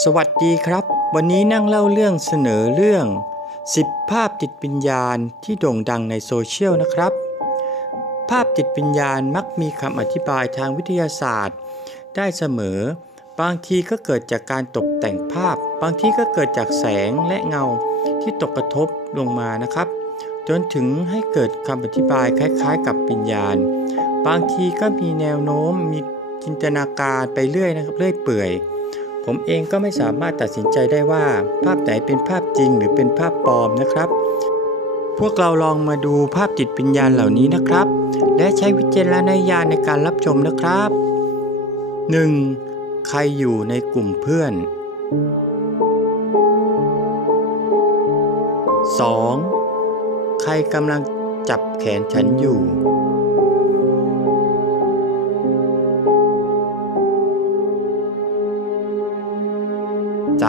สวัสดีครับ วันนี้นั่งเล่าเรื่องเสนอเรื่อง 10 ภาพติดวิญญาณที่โด่งดังในโซเชียลนะครับ ภาพติดวิญญาณมักมีคำอธิบายทางวิทยาศาสตร์ ได้เสมอ บางทีก็เกิดจากการตกแต่งภาพ บางทีก็เกิดจากแสงและเงาที่ตกกระทบลงมานะครับ จนถึงให้เกิดคำอธิบายคล้ายๆ กับวิญญาณ บางทีก็มีแนวโน้มมีจินตนาการไปเรื่อยนะครับเรื่อยเปื่อย ผมเองก็ไม่สามารถตัดสินใจได้ว่า ภาพไหนเป็นภาพจริงหรือเป็นภาพปลอมนะครับ พวกเราลองมาดูภาพจิตวิญญาณเหล่านี้นะครับ และใช้วิจารณญาณในการรับชมนะครับ 1. ใครอยู่ในกลุ่มเพื่อน 2. ใครกำลังจับแขนฉันอยู่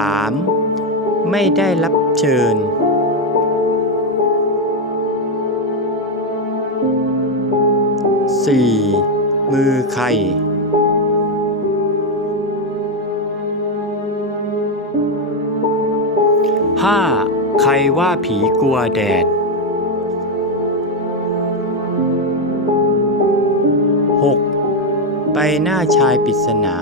3. ไม่ได้รับเชิญ 4. มือใคร 5. ใครว่าผีกลัวแดด 6. ใบหน้าชายปริศนา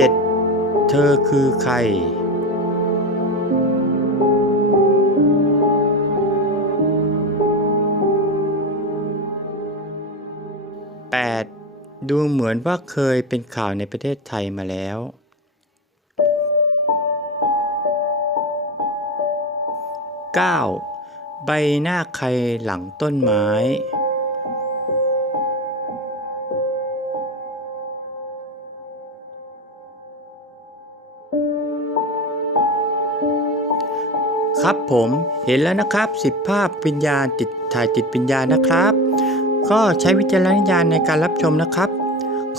7. เธอคือใคร 8. ดูเหมือนว่าเคยเป็นข่าวในประเทศไทยมาแล้ว 9. ใบหน้าใครหลังต้นไม้ ครับผมเห็นแล้วนะครับสิบภาพวิญญาณติดถ่ายติดวิญญาณนะครับ ก็ใช้วิจารณญาณในการรับชมนะครับ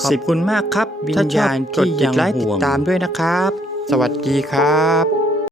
ขอบคุณมากครับ วิญญาณที่ยังห่วงติดตามด้วยนะครับ สวัสดีครับ